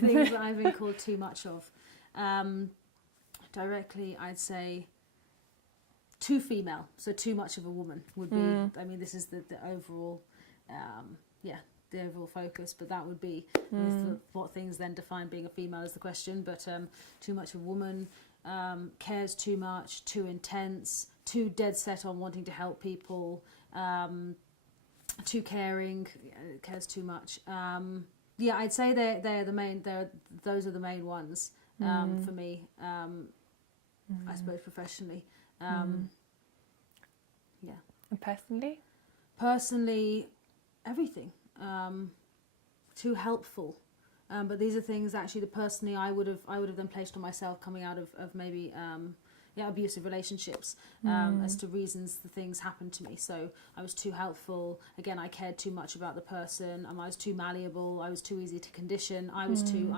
things that I've been called too much of. Directly, I'd say too female, so too much of a woman would be. I mean, this is the overall, the overall focus. But that would be what things then define being a female is the question. But too much of a woman, cares too much, too intense, too dead set on wanting to help people, too caring, cares too much. Yeah, I'd say they're the main. Those are the main ones for me. I suppose professionally. Yeah. And personally? Personally, everything. Too helpful. But these are things actually that personally I would have then placed on myself coming out of maybe abusive relationships as to reasons the things happened to me. So I was too helpful. Again, I cared too much about the person. I was too malleable. I was too easy to condition. I was too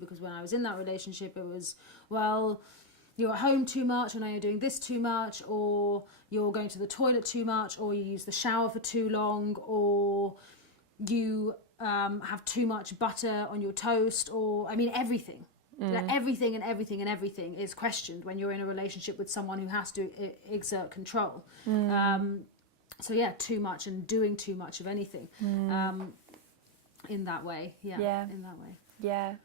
because when I was in that relationship, it was, well, you're at home too much, or now you're doing this too much, or you're going to the toilet too much, or you use the shower for too long, or you have too much butter on your toast, or I mean everything. Like everything is questioned when you're in a relationship with someone who has to exert control. So yeah, too much and doing too much of anything in that way. Yeah, in that way. Yeah.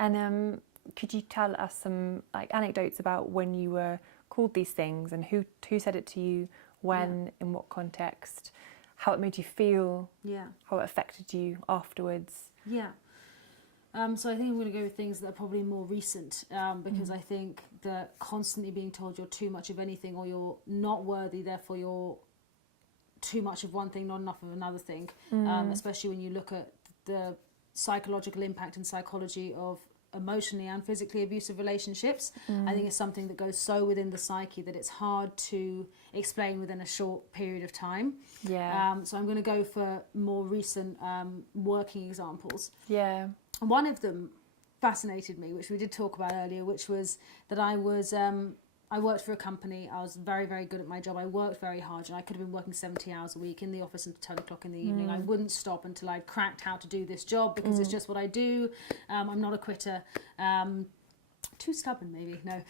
And could you tell us some like anecdotes about when you were called these things and who said it to you, when, in what context, how it made you feel, how it affected you afterwards? Yeah. So I think I'm going to go with things that are probably more recent because I think that constantly being told you're too much of anything or you're not worthy, therefore you're too much of one thing, not enough of another thing, especially when you look at the psychological impact and psychology of emotionally and physically abusive relationships. I think it's something that goes so within the psyche that it's hard to explain within a short period of time. So I'm going to go for more recent working examples. One of them fascinated me, which we did talk about earlier, which was that I worked for a company. I was very, very good at my job. I worked very hard, and I could have been working 70 hours a week in the office until 10 o'clock in the evening. I wouldn't stop until I'd cracked how to do this job because it's just what I do. I'm not a quitter. Too stubborn, maybe, no.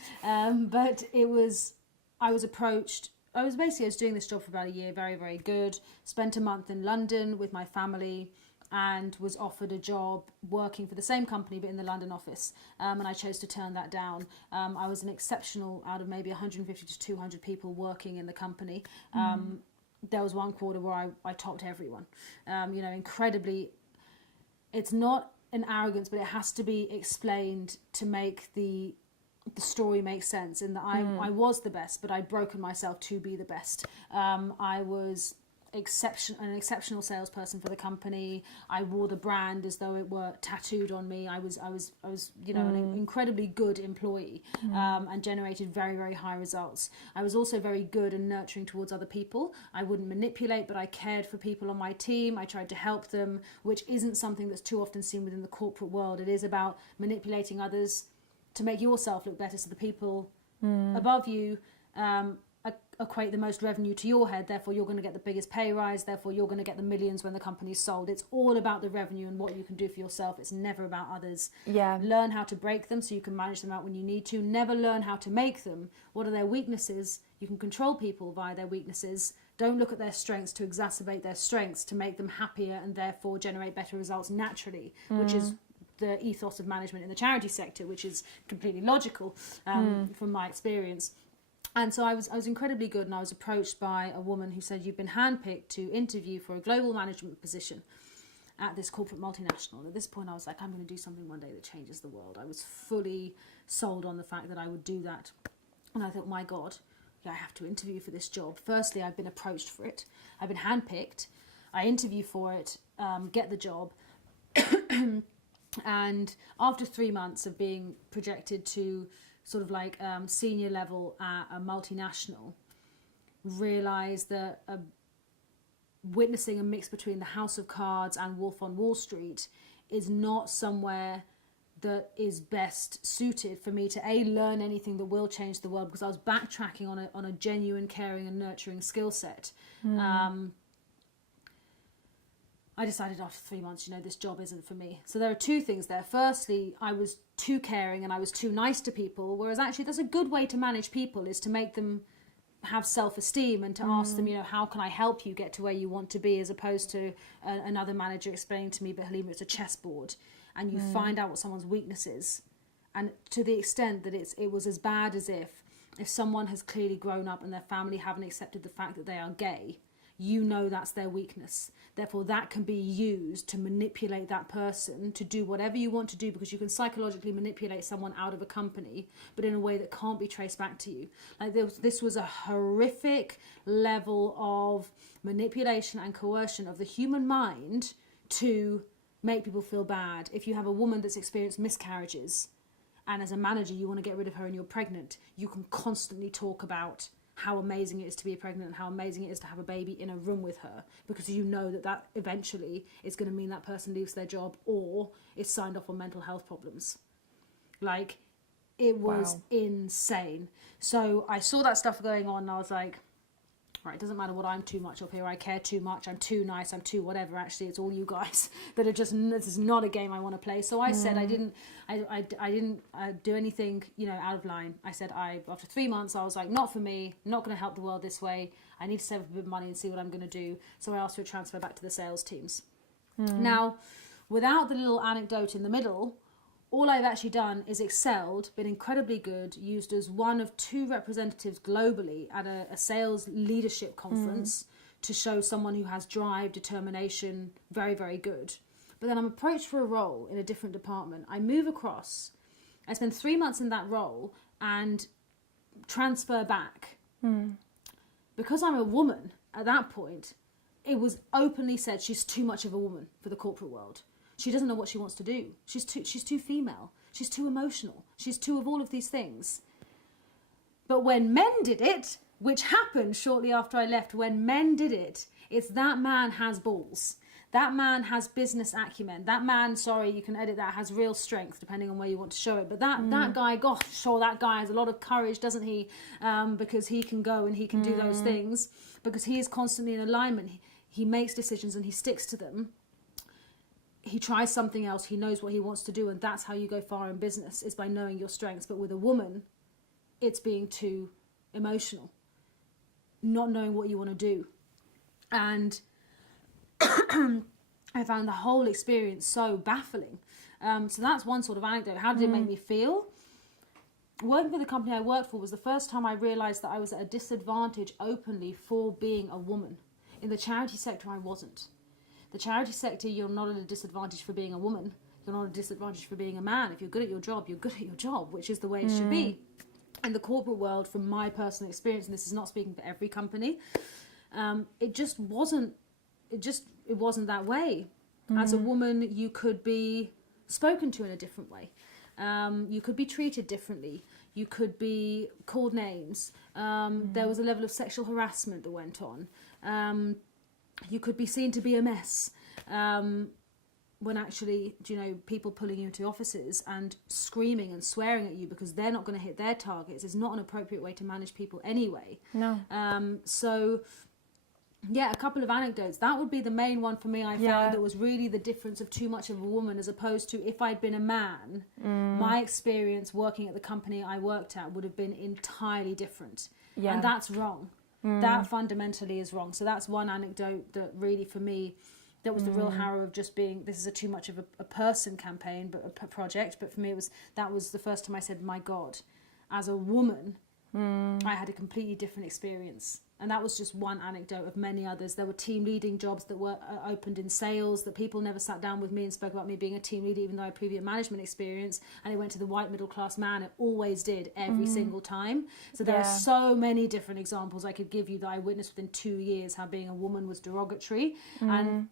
But I was approached. I was doing this job for about a year, very, very good. Spent a month in London with my family, and was offered a job working for the same company but in the London office, and I chose to turn that down. I was an exceptional out of maybe 150 to 200 people working in the company. There was one quarter where I topped everyone. Incredibly, it's not an arrogance, but it has to be explained to make the story make sense, in that I was the best, but I'd broken myself to be the best. I was an exceptional salesperson for the company. I wore the brand as though it were tattooed on me. I was an incredibly good employee and generated very, very high results. I was also very good and nurturing towards other people. I wouldn't manipulate, but I cared for people on my team. I tried to help them, which isn't something that's too often seen within the corporate world. It is about manipulating others to make yourself look better, so the people above you equate the most revenue to your head, therefore you're going to get the biggest pay rise, therefore you're going to get the millions when the company's sold. It's all about the revenue and what you can do for yourself. It's never about others. Learn how to break them so you can manage them out when you need to. Never learn how to make them. What are their weaknesses? You can control people via their weaknesses. Don't look at their strengths to exacerbate their strengths to make them happier and therefore generate better results naturally, which is the ethos of management in the charity sector, which is completely logical from my experience. And so I was incredibly good, and I was approached by a woman who said, you've been handpicked to interview for a global management position at this corporate multinational. And at this point I was like, I'm going to do something one day that changes the world. I was fully sold on the fact that I would do that. And I thought, my God, I have to interview for this job. Firstly, I've been approached for it. I've been handpicked. I interview for it, get the job. And after 3 months of being projected to sort of like senior level at a multinational, realised that witnessing a mix between the House of Cards and Wolf on Wall Street is not somewhere that is best suited for me to learn anything that will change the world, because I was backtracking on a genuine caring and nurturing skill set. I decided after 3 months, this job isn't for me. So there are two things there. Firstly, I was too caring and I was too nice to people, whereas actually that's a good way to manage people, is to make them have self-esteem and to ask them, how can I help you get to where you want to be, as opposed to another manager explaining to me, but Halima, it's a chessboard, and you find out what someone's weakness is. And to the extent that it was as bad as if someone has clearly grown up and their family haven't accepted the fact that they are gay, that's their weakness. Therefore, that can be used to manipulate that person to do whatever you want to do, because you can psychologically manipulate someone out of a company, but in a way that can't be traced back to you. Like this was a horrific level of manipulation and coercion of the human mind to make people feel bad. If you have a woman that's experienced miscarriages, and as a manager you want to get rid of her and you're pregnant, you can constantly talk about how amazing it is to be pregnant and how amazing it is to have a baby in a room with her, because that eventually is going to mean that person leaves their job or is signed off on mental health problems. Like, it was insane. So I saw that stuff going on and I was like, right, it doesn't matter what I'm too much up here, I care too much, I'm too nice, I'm too whatever. Actually, it's all you guys that are just, this is not a game I want to play. So I said I didn't do anything, out of line. I said after 3 months, I was like, not for me, not going to help the world this way. I need to save a bit of money and see what I'm going to do. So I asked for a transfer back to the sales teams. Now, without the little anecdote in the middle, all I've actually done is excelled, been incredibly good, used as one of 2 representatives globally at a sales leadership conference to show someone who has drive, determination, very, very good. But then I'm approached for a role in a different department. I move across, I spend 3 months in that role and transfer back. Because I'm a woman at that point, it was openly said she's too much of a woman for the corporate world. She doesn't know what she wants to do. She's too female. She's too emotional. She's too of all of these things. But when men did it, which happened shortly after I left, when men did it, it's that man has balls. That man has business acumen. That man, sorry, you can edit that, has real strength, depending on where you want to show it. But that guy, gosh, sure, that guy has a lot of courage, doesn't he? Because he can go and he can do those things. Because he is constantly in alignment. He makes decisions and he sticks to them. He tries something else, he knows what he wants to do, and that's how you go far in business, is by knowing your strengths. But with a woman, it's being too emotional, not knowing what you want to do. And I found the whole experience so baffling. So that's one sort of anecdote. How did it make me feel? Working for the company I worked for was the first time I realised that I was at a disadvantage openly for being a woman. In the charity sector, I wasn't. The charity sector, you're not at a disadvantage for being a woman. You're not at a disadvantage for being a man. If you're good at your job, you're good at your job, which is the way it should be. In the corporate world, from my personal experience, and this is not speaking for every company, it wasn't that way. As a woman, you could be spoken to in a different way. You could be treated differently. You could be called names. There was a level of sexual harassment that went on. You could be seen to be a mess, when actually, people pulling you into offices and screaming and swearing at you because they're not going to hit their targets is not an appropriate way to manage people anyway. No. So, yeah, a couple of anecdotes. That would be the main one for me. I found that was really the difference of too much of a woman, as opposed to if I'd been a man, my experience working at the company I worked at would have been entirely different. Yeah. And that's wrong. That fundamentally is wrong. So that's one anecdote that really, for me, that was the real horror of just being, this is a too much of a person campaign, but a project. But for me, that was the first time I said, my God, as a woman, I had a completely different experience. And that was just one anecdote of many others. There were team leading jobs that were opened in sales that people never sat down with me and spoke about me being a team leader, even though I had previous management experience. And it went to the white middle class man. It always did, every single time. So there are so many different examples I could give you that I witnessed within 2 years, how being a woman was derogatory. And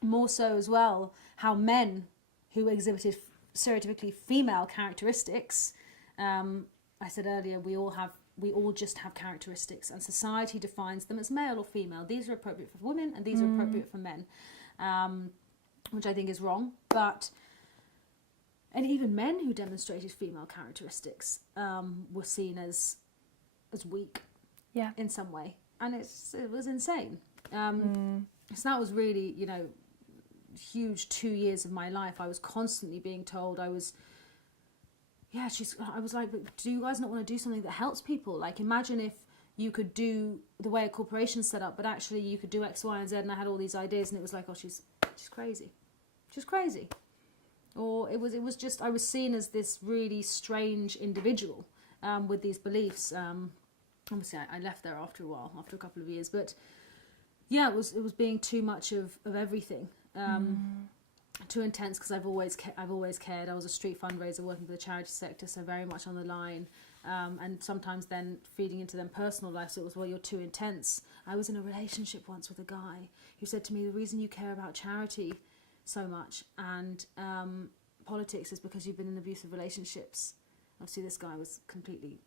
more so as well, how men who exhibited stereotypically female characteristics, I said earlier, we all just have characteristics, and society defines them as male or female. These are appropriate for women and these are appropriate for men, which I think is wrong. And even men who demonstrated female characteristics were seen as weak in some way, and it was insane. So that was really, huge 2 years of my life, I was constantly being told I was like, but do you guys not want to do something that helps people? Like, imagine if you could do the way a corporation's set up, but actually you could do X, Y, and Z. And I had all these ideas, and it was like, oh, she's crazy. She's crazy. Or it was just, I was seen as this really strange individual with these beliefs. Obviously, I left there after a while, after a couple of years. But yeah, it was being too much of everything. Too intense, because I've always cared. I was a street fundraiser working for the charity sector, so very much on the line, and sometimes then feeding into them personal life. So it was, well, you're too intense. I was in a relationship once with a guy who said to me, the reason you care about charity so much and politics is because you've been in abusive relationships. Obviously, this guy was completely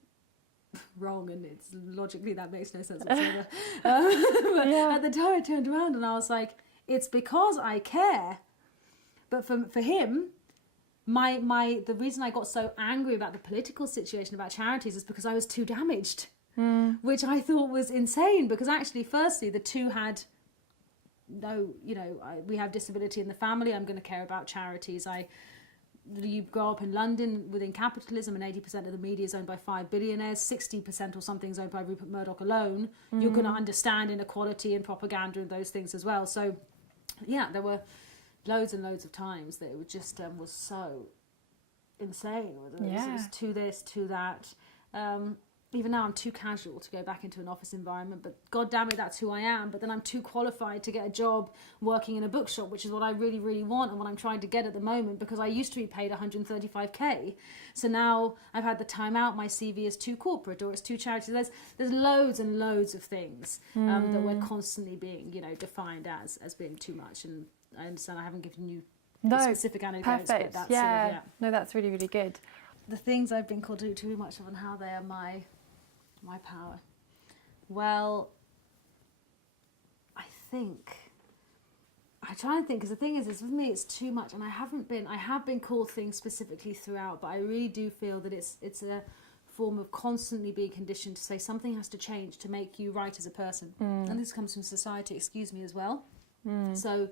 wrong, and it's logically that makes no sense whatsoever. But at the time, I turned around and I was like, it's because I care. But for him, the reason I got so angry about the political situation about charities is because I was too damaged, which I thought was insane. Because actually, firstly, the two had no, we have disability in the family. I'm going to care about charities. You grow up in London within capitalism, and 80% of the media is owned by 5 billionaires. 60% or something is owned by Rupert Murdoch alone. You're going to understand inequality and propaganda and those things as well. So, yeah, there were loads and loads of times that it was just was so insane. It was to this, to that. Even now, I'm too casual to go back into an office environment, but God damn it, that's who I am. But then I'm too qualified to get a job working in a bookshop, which is what I really, really want and what I'm trying to get at the moment, because I used to be paid 135k. So now I've had the time out. My CV is too corporate, or it's too charity. There's loads and loads of things that we're constantly being, defined as being too much. And I understand I haven't given you specific anecdotes, perfect. but that's Yeah. No, that's really, really good. The things I've been called to do too much of and how they are my power. Well, I try and think, because the thing is with me it's too much, and I have been called things specifically throughout, but I really do feel that it's a form of constantly being conditioned to say something has to change to make you right as a person. And this comes from society, excuse me, as well. So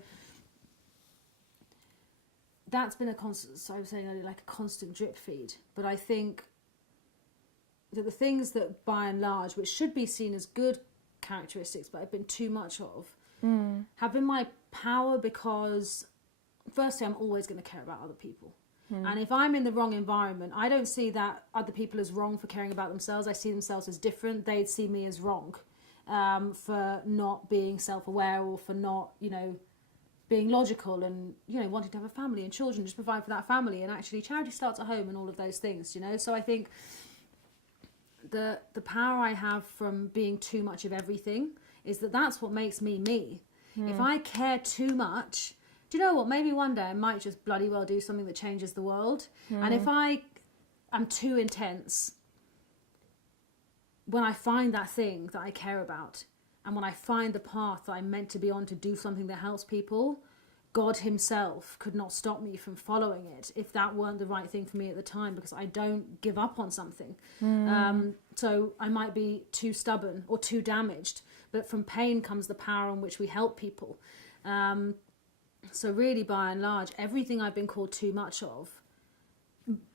that's been a constant, so I was saying earlier, like a constant drip feed. But I think that the things that by and large, which should be seen as good characteristics, but I've been too much of, have been my power, because firstly, I'm always going to care about other people. And if I'm in the wrong environment, I don't see that other people as wrong for caring about themselves. I see themselves as different. They'd see me as wrong for not being self-aware, or for not, being logical and, wanting to have a family and children, just provide for that family. And actually charity starts at home and all of those things, So I think the power I have from being too much of everything is that's what makes me me. If I care too much, do you know what? Maybe one day I might just bloody well do something that changes the world. And if I'm too intense, when I find that thing that I care about, and when I find the path that I'm meant to be on to do something that helps people, God himself could not stop me from following it if that weren't the right thing for me at the time, because I don't give up on something. So I might be too stubborn or too damaged, but from pain comes the power in which we help people. So really, by and large, everything I've been called too much of,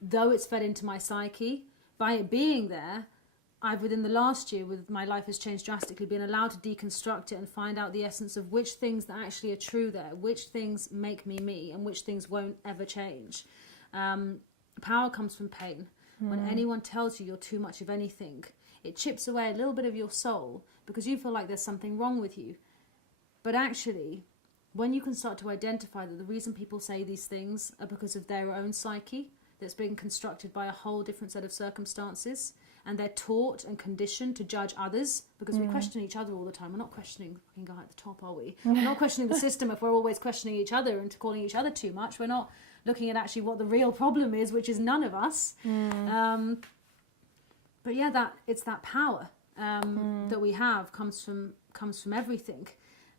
though it's fed into my psyche, by it being there, I've, within the last year, with my life has changed drastically, been allowed to deconstruct it and find out the essence of which things that actually are true there, which things make me me, and which things won't ever change. Power comes from pain. When anyone tells you you're too much of anything, it chips away a little bit of your soul, because you feel like there's something wrong with you. But actually, when you can start to identify that the reason people say these things are because of their own psyche, that's been constructed by a whole different set of circumstances, and they're taught and conditioned to judge others, because we question each other all the time. We're not questioning the fucking guy at the top, are we? We're not questioning the system if we're always questioning each other and calling each other too much. We're not looking at actually what the real problem is, which is none of us. But yeah, it's that power that we have comes from everything.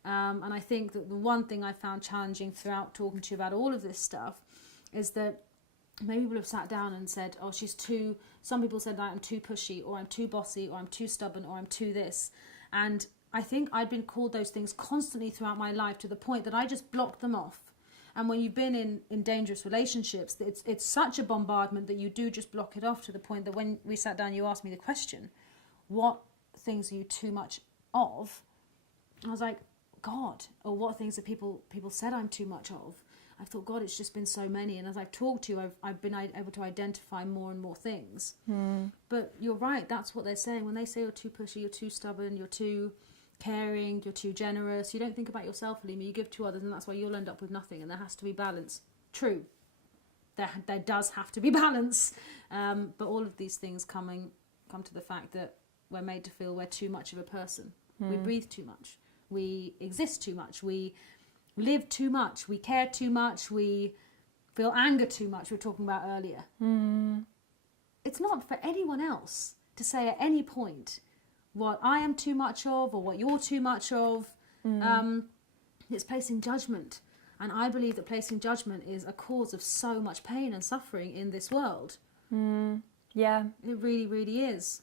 And I think that the one thing I found challenging throughout talking to you about all of this stuff is that maybe people have sat down and said, oh, some people said that I'm too pushy, or I'm too bossy, or I'm too stubborn, or I'm too this. And I think I'd been called those things constantly throughout my life, to the point that I just blocked them off. And when you've been in dangerous relationships, it's such a bombardment that you do just block it off, to the point that when we sat down, you asked me the question, what things are you too much of? I was like, God. Or what things that people said I'm too much of? I thought, God, it's just been so many. And as I've talked to you, I've been able to identify more and more things. But you're right, that's what they're saying. When they say you're too pushy, you're too stubborn, you're too caring, you're too generous, you don't think about yourself, Halima, you give to others, and that's why you'll end up with nothing. And there has to be balance. True. There does have to be balance. But all of these things come to the fact that we're made to feel we're too much of a person. We breathe too much. We exist too much. We live too much, we care too much, we feel anger too much, we were talking about earlier. It's not for anyone else to say at any point what I am too much of or what you're too much of. It's placing judgment. And I believe that placing judgment is a cause of so much pain and suffering in this world. Yeah. It really, really is.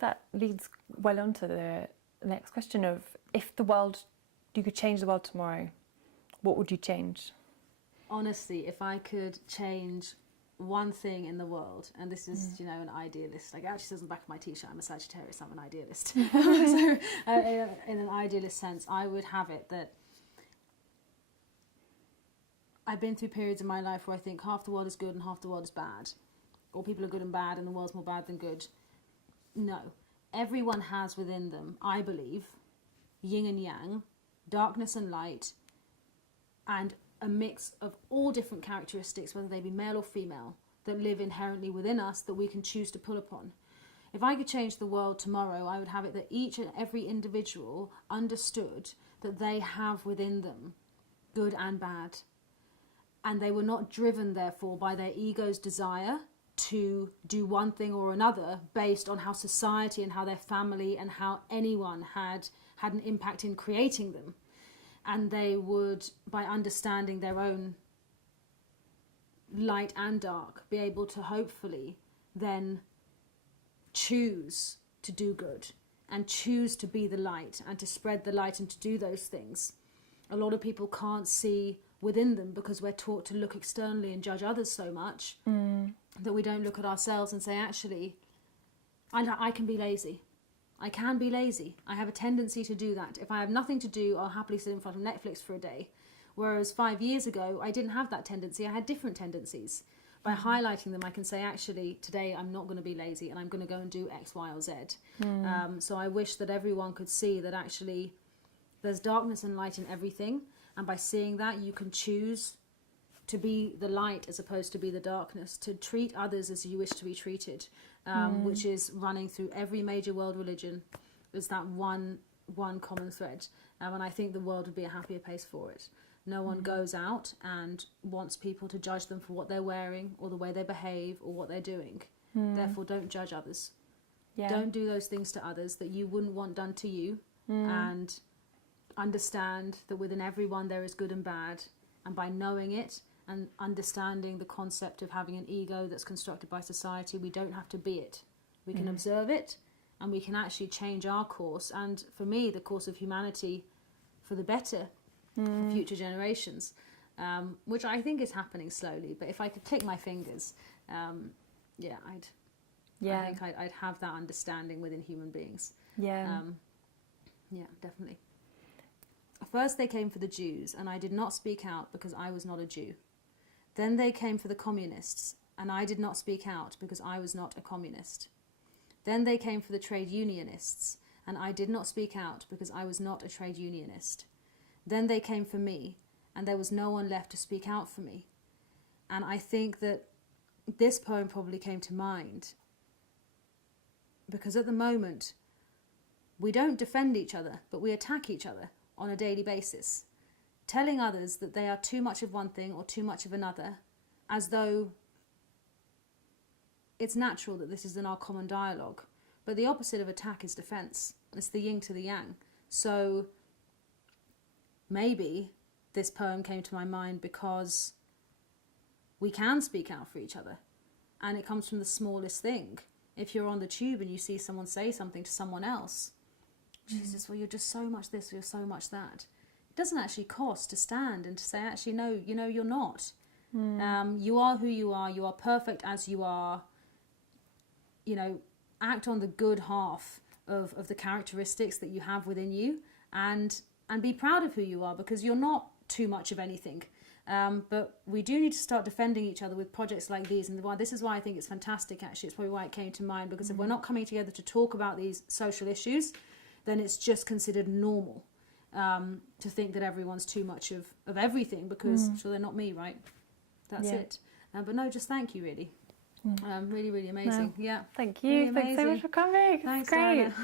That leads well on to the next question of, if you could change the world tomorrow, what would you change? Honestly, if I could change one thing in the world, and this is, an idealist, like it actually says on the back of my t-shirt, I'm a Sagittarius, I'm an idealist. So in an idealist sense, I would have it that I've been through periods in my life where I think half the world is good and half the world is bad, or people are good and bad and the world's more bad than good. No, everyone has within them, I believe, yin and yang, darkness and light, and a mix of all different characteristics, whether they be male or female, that live inherently within us that we can choose to pull upon. If I could change the world tomorrow, I would have it that each and every individual understood that they have within them good and bad. And they were not driven, therefore, by their ego's desire to do one thing or another based on how society and how their family and how anyone had an impact in creating them. And they would, by understanding their own light and dark, be able to hopefully then choose to do good and choose to be the light and to spread the light and to do those things. A lot of people can't see within them because we're taught to look externally and judge others so much that we don't look at ourselves and say, actually, I can be lazy. I can be lazy. I have a tendency to do that. If I have nothing to do, I'll happily sit in front of Netflix for a day. Whereas 5 years ago, I didn't have that tendency. I had different tendencies. By highlighting them, I can say, actually, today I'm not going to be lazy and I'm going to go and do X, Y, or Z. So I wish that everyone could see that actually there's darkness and light in everything. And by seeing that, you can choose to be the light as opposed to be the darkness, to treat others as you wish to be treated, which is running through every major world religion. There's that one common thread. And I think the world would be a happier place for it. No one goes out and wants people to judge them for what they're wearing or the way they behave or what they're doing. Therefore, don't judge others. Yeah. Don't do those things to others that you wouldn't want done to you. And understand that within everyone there is good and bad. And by knowing it and understanding the concept of having an ego that's constructed by society, we don't have to be it. We can observe it and we can actually change our course. And for me, the course of humanity for the better, for future generations, which I think is happening slowly. But if I could click my fingers, I think I'd have that understanding within human beings. Yeah, definitely. First they came for the Jews, and I did not speak out because I was not a Jew. Then they came for the communists, and I did not speak out because I was not a communist. Then they came for the trade unionists, and I did not speak out because I was not a trade unionist. Then they came for me, and there was no one left to speak out for me. And I think that this poem probably came to mind because at the moment we don't defend each other, but we attack each other on a daily basis, telling others that they are too much of one thing or too much of another, as though it's natural that this is in our common dialogue. But the opposite of attack is defense. It's the yin to the yang. So maybe this poem came to my mind because we can speak out for each other, and it comes from the smallest thing. If you're on the tube and you see someone say something to someone else, Jesus, well, you're just so much this, or you're so much that. it doesn't actually cost to stand and to say, actually, no, you know, you're not. You are who you are perfect as you are. You know, act on the good half of the characteristics that you have within you, and be proud of who you are, because you're not too much of anything. But we do need to start defending each other with projects like these, and this is why I think it's fantastic, actually. It's probably why it came to mind, because if we're not coming together to talk about these social issues, then it's just considered normal to think that everyone's too much of everything, because sure, they're not me, right? That's it. But no, just thank you, really. Really, really amazing. No. Yeah. Thank you. Really Thanks so much for coming. Thanks, great. Diana.